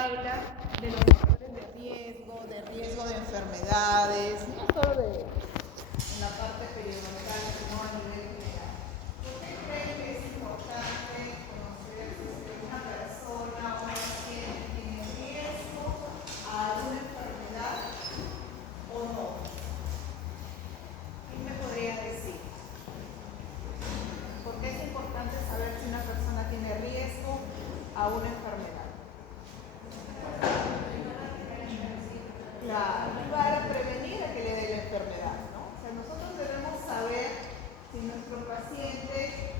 habla de los factores de riesgo de enfermedades, no solo en la parte periodontal, sino a nivel general. ¿Por qué creen que es importante conocer si una persona o un paciente tiene riesgo a alguna enfermedad o no? ¿Quién me podría decir? ¿Por qué es importante saber si una persona tiene riesgo a una enfermedad? Claro, para prevenir a que le dé la enfermedad, ¿no? O sea, nosotros debemos saber si nuestro paciente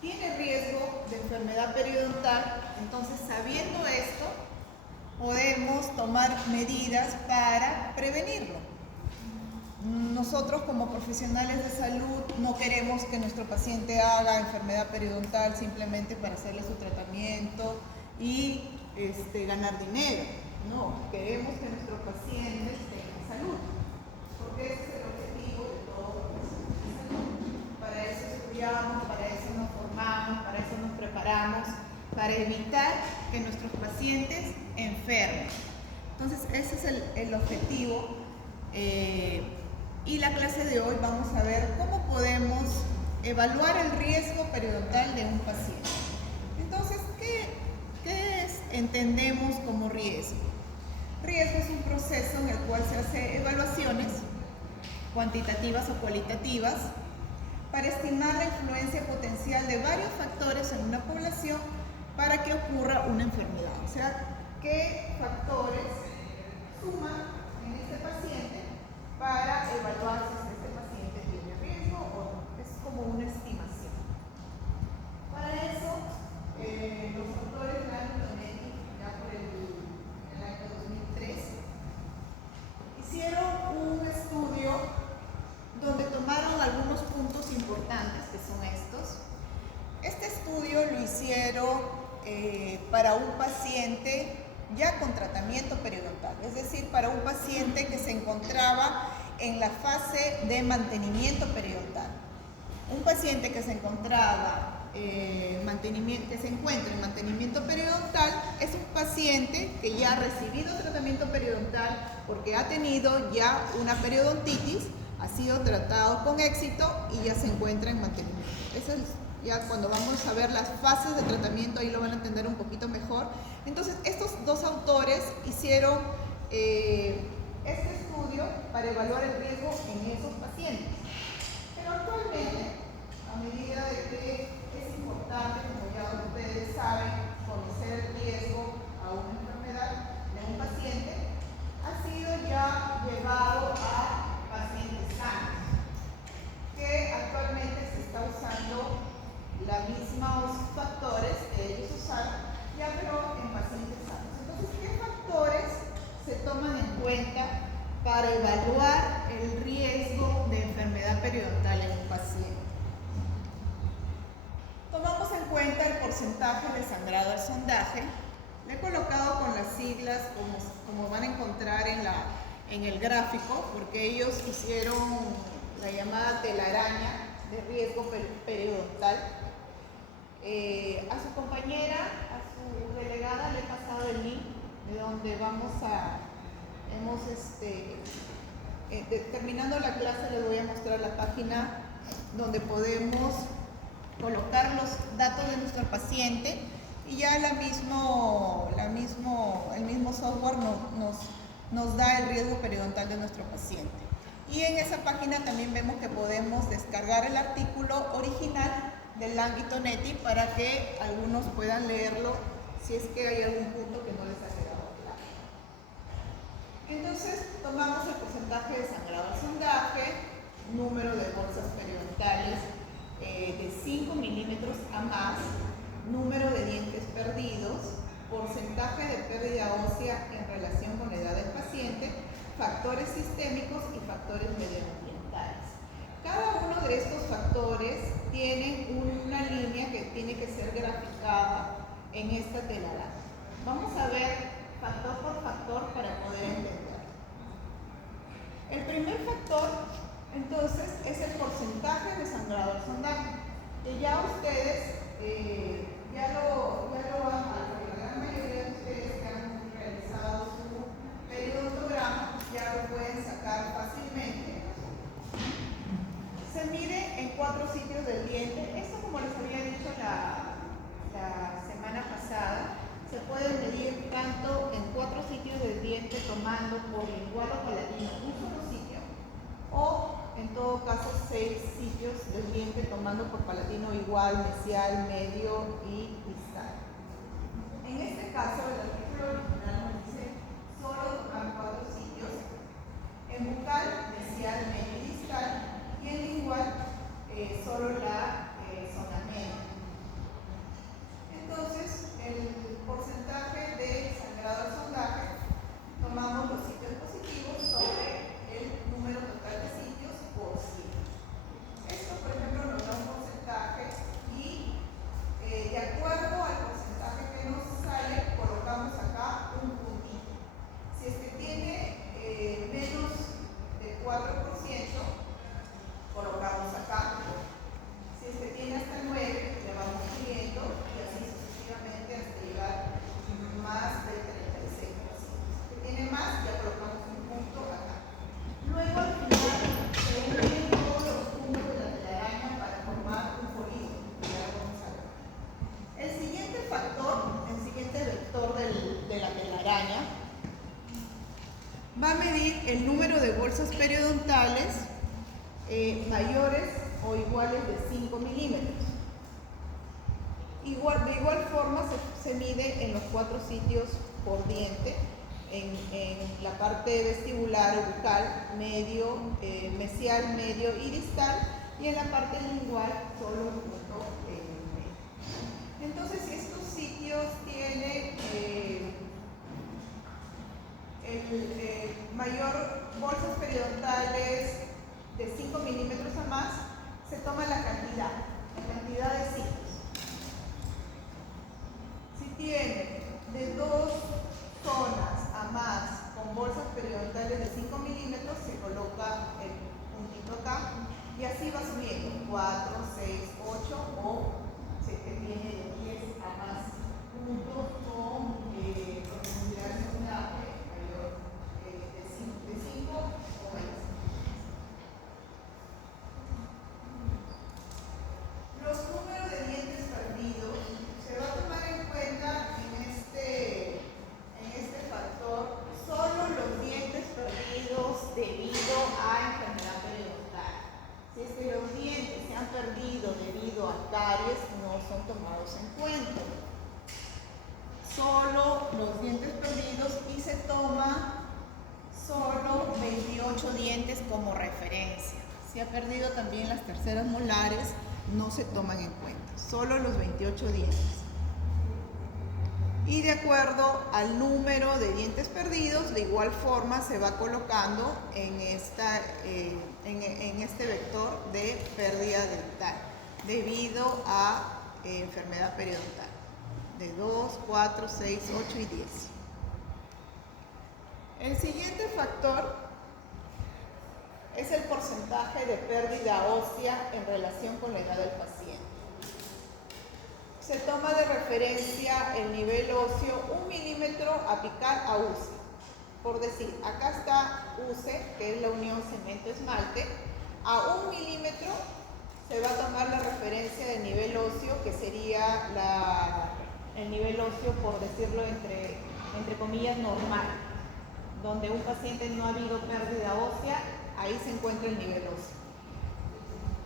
tiene riesgo de enfermedad periodontal. Entonces, sabiendo esto, podemos tomar medidas para prevenirlo. Nosotros como profesionales de salud no queremos que nuestro paciente haga enfermedad periodontal simplemente para hacerle su tratamiento y ganar dinero. No, queremos que nuestro paciente tenga salud, porque ese es el objetivo de todo profesional de salud. Para eso estudiamos, para eso nos formamos, para eso nos preparamos, para evitar que nuestros pacientes enfermen. Entonces, ese es el objetivo. Y la clase de hoy vamos a ver cómo podemos evaluar el riesgo periodontal de un paciente. Entonces, ¿qué entendemos como riesgo? Riesgo es un proceso en el cual se hacen evaluaciones cuantitativas o cualitativas para estimar la influencia potencial de varios factores en una población para que ocurra una enfermedad. O sea, ¿qué factores suman en este paciente para evaluar si este paciente tiene riesgo o no? Es como una estimación. Para eso, los autores Lange-Tonetti, ya por el año 2003, hicieron un estudio donde tomaron algunos puntos importantes, que son estos. Este estudio lo hicieron para un paciente ya con tratamiento periodontal, es decir, para un paciente que se encontraba en la fase de mantenimiento periodontal. Un paciente que se encontraba que se encuentra en mantenimiento periodontal es un paciente que ya ha recibido tratamiento periodontal porque ha tenido ya una periodontitis, ha sido tratado con éxito y ya se encuentra en mantenimiento. Eso es ya cuando vamos a ver las fases de tratamiento, ahí lo van a entender un poquito mejor. Entonces, estos dos autores hicieron este estudio para evaluar el riesgo en esos pacientes. Pero actualmente, a medida de que es importante, como ya ustedes saben, conocer el riesgo a una enfermedad de un paciente, ha sido ya llevado a pacientes sanos, que actualmente se está usando los mismos factores que ellos usaron, ya pero en pacientes sanos. Entonces, ¿qué factores se toman en cuenta para evaluar el riesgo de enfermedad periodontal en un paciente? Tomamos en cuenta el porcentaje de sangrado al sondaje. Le he colocado con las siglas como van a encontrar en el gráfico, porque ellos hicieron la llamada telaraña de riesgo periodontal. A su compañera, a su delegada, le he pasado el link de donde terminando la clase les voy a mostrar la página donde podemos colocar los datos de nuestro paciente y ya el mismo software nos da el riesgo periodontal de nuestro paciente. Y en esa página también vemos que podemos descargar el artículo original de Lange-Tonetti para que algunos puedan leerlo si es que hay algún punto que no les ha quedado claro. Entonces, tomamos el porcentaje de sangrado al sondaje, número de bolsas periodontales de 5 milímetros a más, número de dientes perdidos, porcentaje de pérdida ósea en relación con la edad del paciente, factores sistémicos y factores medioambientales. Cada uno de estos factores tiene una línea que tiene que ser graficada en esta telaraña. Vamos a ver factor por factor para poder entender. El primer factor, entonces, es el porcentaje de sangrado al sondaje, que ya ustedes ya lo han, la gran mayoría de ustedes que han tomando por lingual o palatino un solo sitio, o en todo caso 6 sitios del diente tomando por palatino igual, mesial, medio y distal. En este caso, el artículo original nos dice solo tocar 4 sitios, en bucal, mesial, medio y distal, y en lingual solo la zona media. Entonces, el porcentaje de sangrado al sondaje, tomamos los sitios positivos sobre el número total de sitios por sitio. Esto, por ejemplo, nos da un porcentaje y de acuerdo al porcentaje que nos sale, colocamos acá un puntito. Si es que tiene menos de 4%, colocamos acá. Si es que tiene hasta 9, le vamos subiendo y así sucesivamente hasta llegar más del 36%. Si tiene más, ya colocamos un punto acá. Luego al final se unen todos los puntos de la telaraña para formar un polígono. Ya lo vamos a ver. El siguiente factor, el siguiente vector de la telaraña, va a medir el número de bolsas periodontales mayores o iguales de 5 milímetros. De igual forma se mide en los 4 sitios por diente, en la parte vestibular o bucal, medio, mesial, medio y distal, y en la parte lingual solo un punto medio. Entonces, si estos sitios tienen mayor bolsas periodontales de 5 milímetros a más, se toma la cantidad de sitios. Si tiene de 2 zonas a más con bolsas periodontales de 5 milímetros, se coloca el puntito acá y así va subiendo 4, 6, 8 o si tiene de 10 a más puntos con profundidad de sondaje mayor de 5 o más. Los números de dientes perdidos se va a tomar en cuenta en este factor solo los dientes perdidos debido a enfermedad periodontal. Si es que los dientes se han perdido debido a caries, no son tomados en cuenta. Solo los dientes perdidos y se toma solo 28 dientes como referencia. Si ha perdido también las terceras molares, no se toman en cuenta, solo los 28 dientes. Y de acuerdo al número de dientes perdidos, de igual forma se va colocando en este vector de pérdida dental debido a enfermedad periodontal, de 2, 4, 6, 8 y 10. El siguiente factor es el porcentaje de pérdida ósea en relación con la edad del paciente. Se toma de referencia el nivel óseo 1 milímetro apical a UCE. Por decir, acá está UCE, que es la unión cemento-esmalte. A 1 milímetro se va a tomar la referencia del nivel óseo, que sería el nivel óseo, por decirlo entre comillas, normal. Donde un paciente no ha habido pérdida ósea, ahí se encuentra el nivel óseo.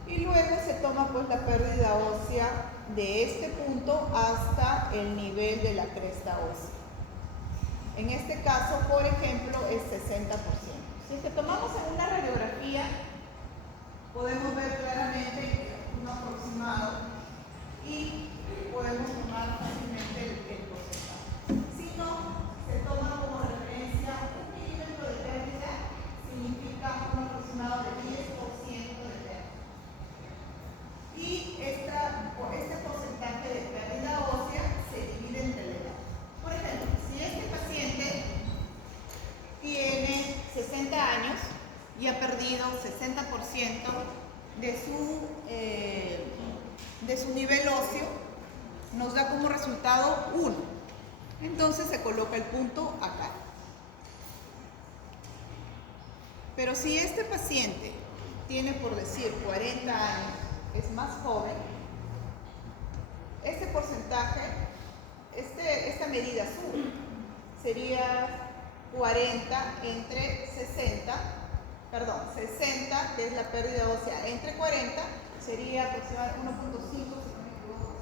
Y luego se toma pues la pérdida ósea de este punto hasta el nivel de la cresta ósea. En este caso, por ejemplo, es 60%. Si es que tomamos en una radiografía, podemos ver claramente un aproximado y podemos tomar fácilmente el porcentaje. Si no, se toma como referencia 1 milímetro de pérdida, significa un aproximado de 10% de pérdida. Y este porcentaje de pérdida ósea se divide entre la edad. Por ejemplo, si este paciente tiene 60 años y ha perdido 60% de su nivel óseo, nos da como resultado 1. Entonces se coloca el punto acá. Pero si este paciente tiene, por decir, 40 años, es más joven, este porcentaje, esta medida sube, sería 40 entre 60, perdón, 60, que es la pérdida ósea, entre 40, sería aproximadamente 1.5, si no me equivoco.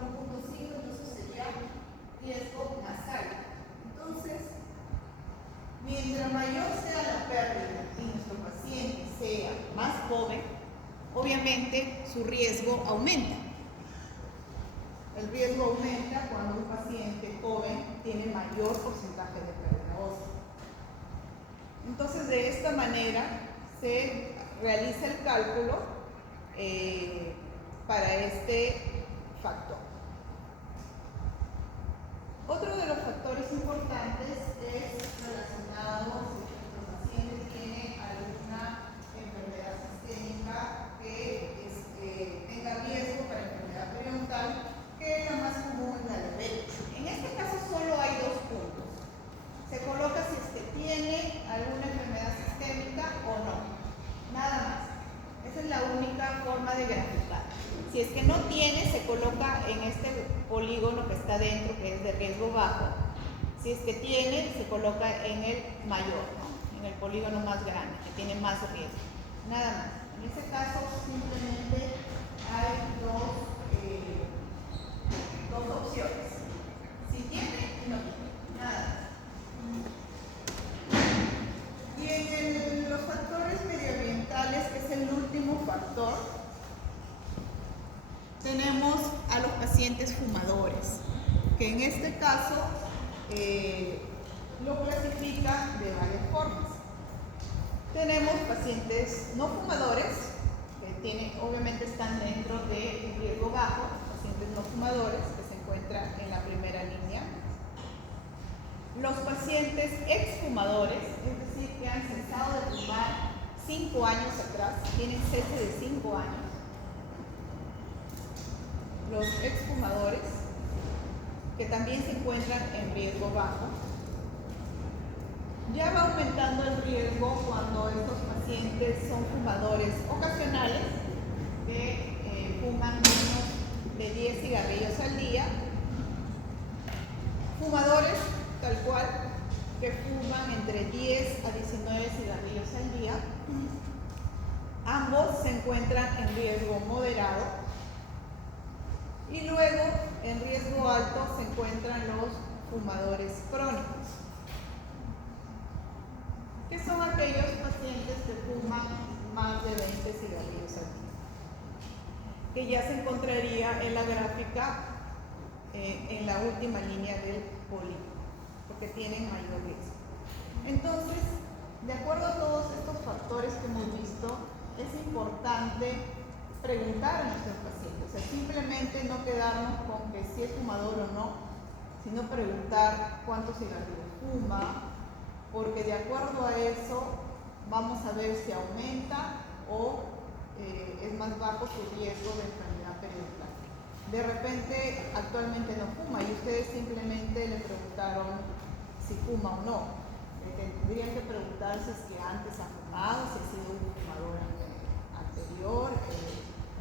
1.5, entonces sería riesgo más alto. Entonces, mientras mayor sea la pérdida y nuestro paciente sea más joven, obviamente su riesgo aumenta. El riesgo aumenta cuando un paciente joven tiene mayor porcentaje de pérdida ósea. Entonces, de esta manera se realiza el cálculo para este factor. Otro de los factores importantes es relacionado si nuestro paciente tiene alguna enfermedad sistémica que tenga riesgo para enfermedad periodontal, que la más común es la diabetes. En este caso solo hay dos puntos. Se coloca si es que tiene alguna enfermedad sistémica o no. Nada más. Esa es la única forma de graficar. Si es que no tiene, se coloca en este polígono que está dentro, que es de riesgo bajo. Si es que tiene, se coloca en el mayor, ¿no? En el polígono más grande, que tiene más riesgo. Nada más. En este caso, simplemente hay dos opciones. Si tiene y no tiene. Nada más. Y en los factores medioambientales, que es el último factor, tenemos a los pacientes fumadores, que en este caso lo clasifican de varias formas. Tenemos pacientes no fumadores, que obviamente están dentro de riesgo bajo, pacientes no fumadores, que se encuentran en la primera línea. Los pacientes exfumadores, es decir, que han cesado de fumar 5 años atrás, tienen cese de 5 años. Los exfumadores, que también se encuentran en riesgo bajo. Ya va aumentando el riesgo cuando estos pacientes son fumadores ocasionales, que fuman menos de 10 cigarrillos al día. Fumadores, tal cual, que fuman entre 10 a 19 cigarrillos al día. Ambos se encuentran en riesgo moderado. Y luego, en riesgo alto, se encuentran los fumadores crónicos, que son aquellos pacientes que fuman más de 20 cigarrillos al día, que ya se encontraría en la gráfica en la última línea del polígono, porque tienen mayor riesgo. Entonces, de acuerdo a todos estos factores que hemos visto, es importante preguntar a nuestros pacientes, o sea, simplemente no quedarnos con que si es fumador o no, sino preguntar cuántos cigarrillos fuma, porque de acuerdo a eso vamos a ver si aumenta o es más bajo su riesgo de enfermedad periodontal. De repente actualmente no fuma y ustedes simplemente le preguntaron si fuma o no. Tendrían que preguntarse si antes ha fumado, si ha sido un fumador anterior,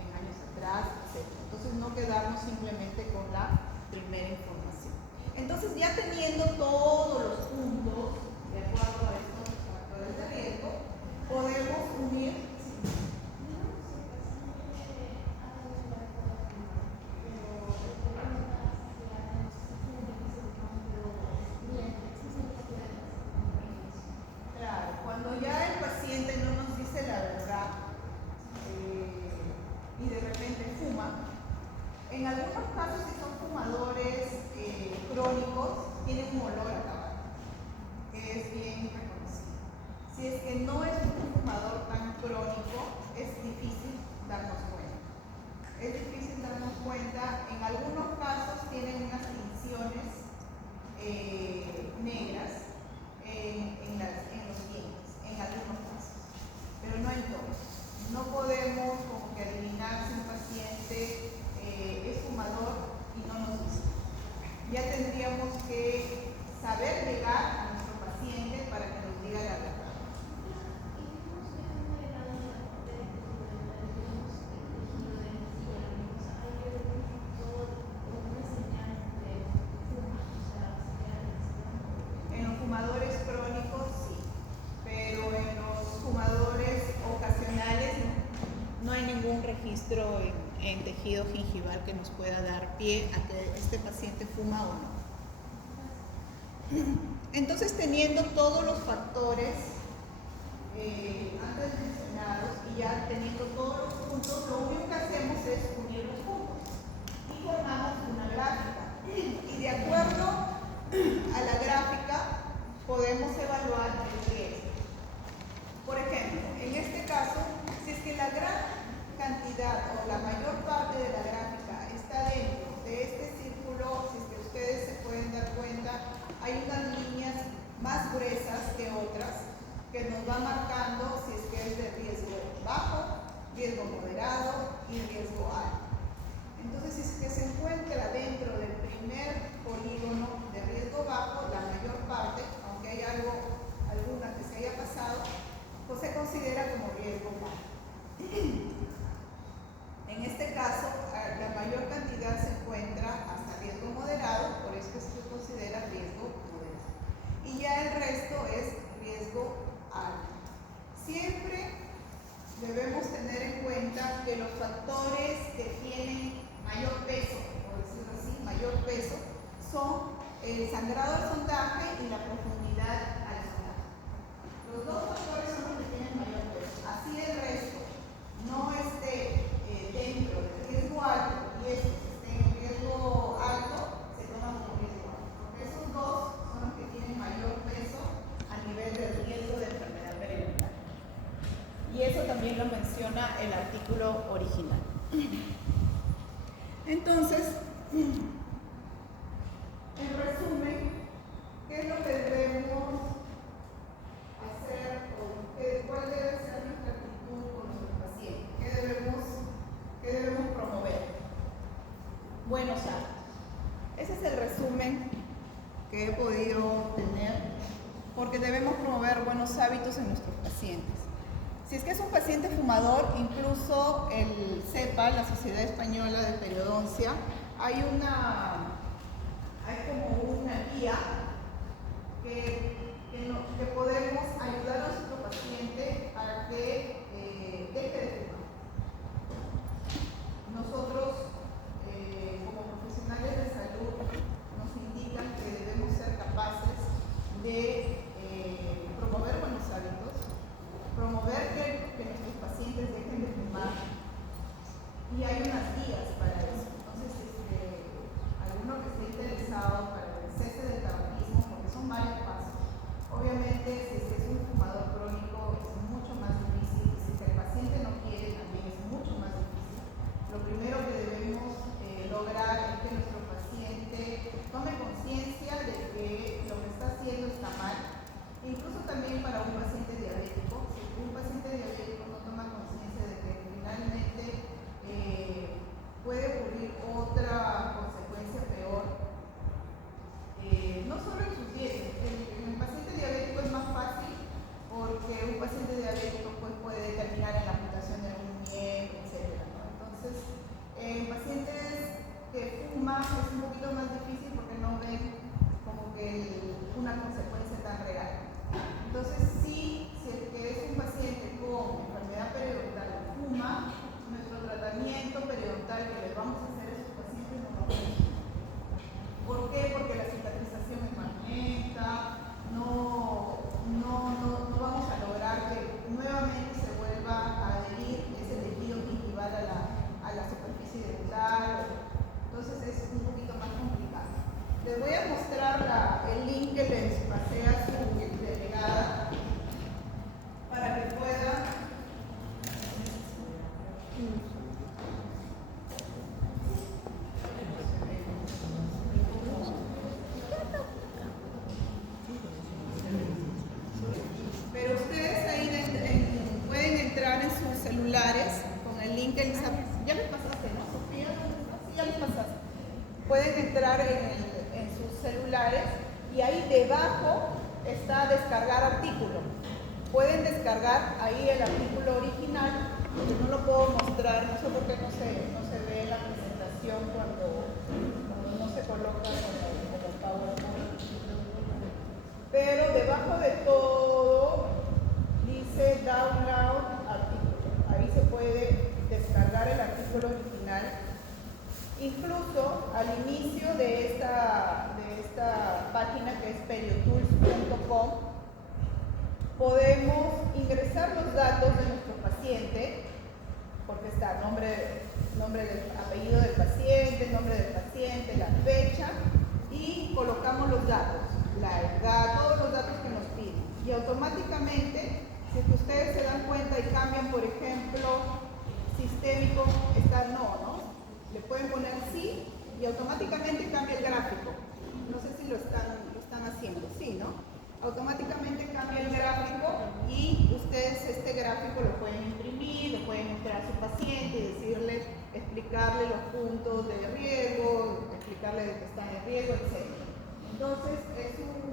en años atrás, etc. Entonces no quedarnos simplemente con la primera información. Entonces, ya teniendo todos los puntos de acuerdo a estos factores de riesgo, podemos unir. Claro, cuando ya el paciente no nos dice la verdad y de repente fuma, en algunos casos, si son fumadores crónicos, tienen un olor a tabaco, que es bien reconocido. Si es que no es un fumador tan crónico, es difícil darnos cuenta. Es difícil darnos cuenta, en algunos casos tienen unas tinciones negras en los dientes, en algunos casos, pero no en todos. No podemos como que adivinar si un paciente es fumador y no nos dice. Ya tendríamos que saber llegar a nuestro paciente para que nos diga la verdad. tejido gingival que nos pueda dar pie a que este paciente fuma o no. Entonces, teniendo todos los factores antes mencionados y ya teniendo todos los puntos, lo único que hacemos es unir los puntos y formamos una gráfica. Y de acuerdo a la gráfica podemos evaluar el riesgo. Por ejemplo, en este caso, si es que la gran cantidad o la mayor parte de la gráfica está dentro de este círculo, si es que ustedes se pueden dar cuenta, hay unas líneas más gruesas que otras que nos va marcando si es que es de riesgo bajo, riesgo moderado y riesgo alto. Entonces, si es que se encuentra dentro del primer polígono de riesgo bajo, la mayor parte, aunque hay alguna que se haya pasado, pues se considera como riesgo bajo. En este caso, la mayor cantidad se encuentra hasta riesgo moderado, por eso se considera riesgo moderado. Y ya el resto es riesgo alto. Siempre debemos tener en cuenta que los factores que tienen mayor peso, por decirlo así, mayor peso, son el sangrado al sondaje y la profundidad al sondaje. Los dos factores son los que tienen mayor peso. Así el resto no esté dentro del riesgo alto y estos estén en riesgo alto, se toman como riesgo alto. Porque esos dos son los que tienen mayor peso a nivel del riesgo de enfermedad periodontal. Y eso también lo menciona el artículo original. Entonces, en resumen, ¿qué es lo que debemos hacer o cuál debe ser nuestra actitud con nuestros pacientes? ¿Qué debemos promover? Buenos hábitos. Ese es el resumen que he podido tener, porque debemos promover buenos hábitos en nuestros pacientes. Si es que es un paciente fumador, incluso el CEPA, la Sociedad Española de Periodoncia, hay como una guía que podemos ayudar a nuestro paciente para que deje de fumar. Nosotros, como profesionales de salud, nos indican que debemos ser capaces de promover buenos hábitos, promover que nuestros pacientes dejen de fumar, y hay unas guías para eso. Entonces, alguno que esté interesado para el cese del tabaquismo, porque son varios pasos. Obviamente, si es un fumador crónico, es mucho más difícil, y si es que el paciente no quiere, también es mucho más difícil. Lo primero que debemos lograr es que nuestro paciente tome conciencia de que lo que está haciendo está mal. Incluso también para un paciente diabético, si un paciente diabético no toma conciencia de que finalmente puede ocurrir otra consecuencia peor, no solo en sus dientes. En el paciente diabético es más fácil porque un paciente diabético pues, puede terminar en la amputación de algún miembro, etc. ¿no? Entonces, en pacientes que fuman es un poquito más difícil porque no ven como que una consecuencia tan real. Entonces, si es que es un paciente con enfermedad periodontal fuma, nuestro tratamiento periodontal que le vamos a hacer a esos pacientes no va a funcionar. ¿Por qué? Porque la cicatrización es más lenta, no vamos a lograr que nuevamente se vuelva a adherir ese tejido gingival a la superficie dental. Entonces es un poquito más complicado. Les voy a mostrar el link que les pasé a su delegada para que puedan pero ustedes ahí pueden entrar en sus celulares con el link que les ya les pasaste, ¿no, Sofía? Sí, ya les pasaste. Pueden entrar en sus celulares y ahí debajo está descargar artículo. Pueden descargar ahí el artículo original, que no lo puedo mostrar, no sé por qué no se ve la presentación cuando no se coloca como PowerPoint. Pero debajo de todo dice download artículo. Ahí se puede descargar el artículo original inicio de esta página que es periotools.com, podemos ingresar los datos de nuestro paciente, porque está apellido del paciente, nombre del paciente, la fecha, y colocamos los datos, la edad, todos los datos que nos piden. Y automáticamente, si es que ustedes se dan cuenta y cambian, por ejemplo, sistémico, está no, le pueden poner sí y automáticamente cambia el gráfico. No sé si lo están haciendo, sí, ¿no? Automáticamente cambia el gráfico y ustedes este gráfico lo pueden imprimir, lo pueden mostrar a su paciente y decirle, explicarle los puntos de riesgo, explicarle de que están en riesgo, etc. Entonces es un